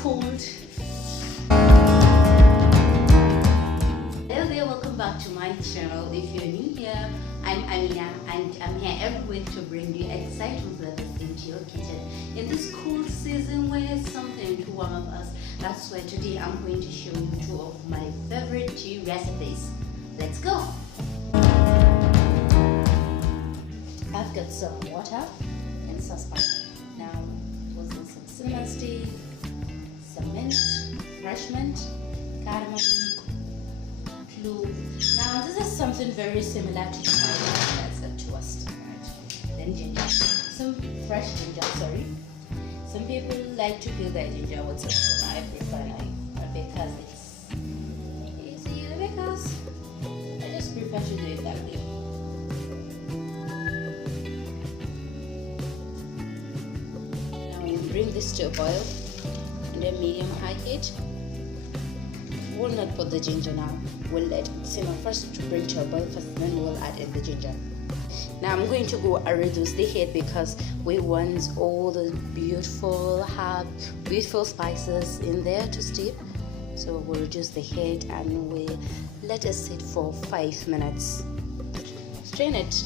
cold. Hello there, welcome back to my channel. If you're new here, I'm Amina and I'm here every week to bring you exciting flavors into your kitchen. In this cool season where there's something to warm up us, that's why today I'm going to show you two of my favorite tea recipes. Let's go! I've got some water and saucepan. Now put in some cinnamon stick, some mint, fresh mint, cardamom, clove. Now this is something very similar to China as a twist. Right? Then ginger, some fresh ginger. Sorry, some people like to peel their ginger with some sugar. I prefer not because it's easy. Because I just prefer to do it that way. Bring this to a boil under medium-high heat. We'll not put the ginger now. We'll let it simmer first to bring to a boil first, then we'll add in the ginger. Now I'm going to go and reduce the heat because we want all the beautiful herbs, beautiful spices in there to steep. So we'll reduce the heat and we let it sit for 5 minutes. Strain it.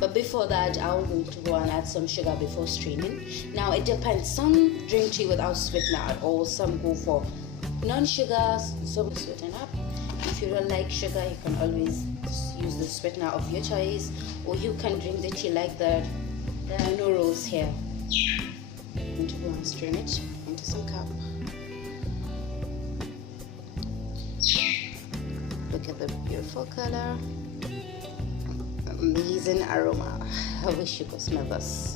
But before that, I'm going to go and add some sugar before straining. Now it depends. Some drink tea without sweetener at all. Some go for non-sugar, some sweeten up. If you don't like sugar, you can always use the sweetener of your choice, or you can drink the tea like that. There are no rules here. I'm going to go and strain it into some cup. Look at the beautiful color. Amazing aroma. I wish you could smell this.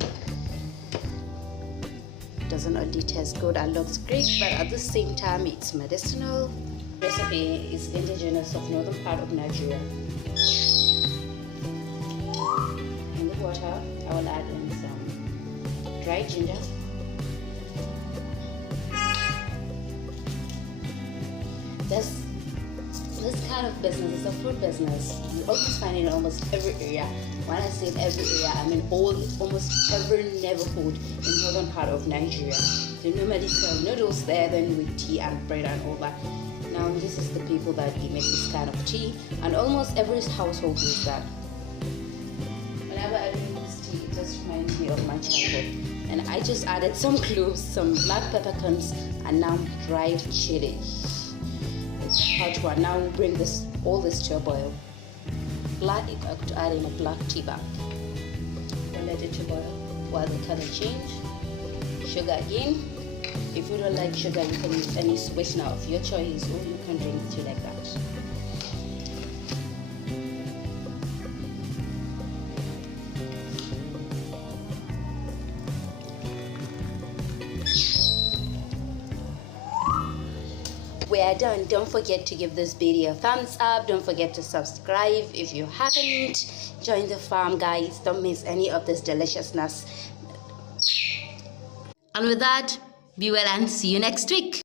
It doesn't only taste good and looks great, but at the same time it's medicinal. This recipe is indigenous of northern part of Nigeria. In the water, I will add in some dried ginger, This kind of business is a food business. You always find it in almost every area. When I say every area, I mean almost every neighborhood in northern part of Nigeria. They normally sell noodles there, then with tea and bread and all that. Now this is the people that they make this kind of tea, and almost every household does that. Whenever I drink this tea, it just reminds me of my childhood. And I just added some cloves, some black peppercorns, and now dried chili. Hot one. Now we'll bring all this to a boil. To add in a black tea bag. We'll let it to boil while the color change. Sugar again. If you don't like sugar, you can use any sweetener of your choice, or you can drink tea like that. We are done. Don't forget to give this video a thumbs up. Don't forget to subscribe if you haven't. Join the farm, guys. Don't miss any of this deliciousness. And with that, be well and see you next week.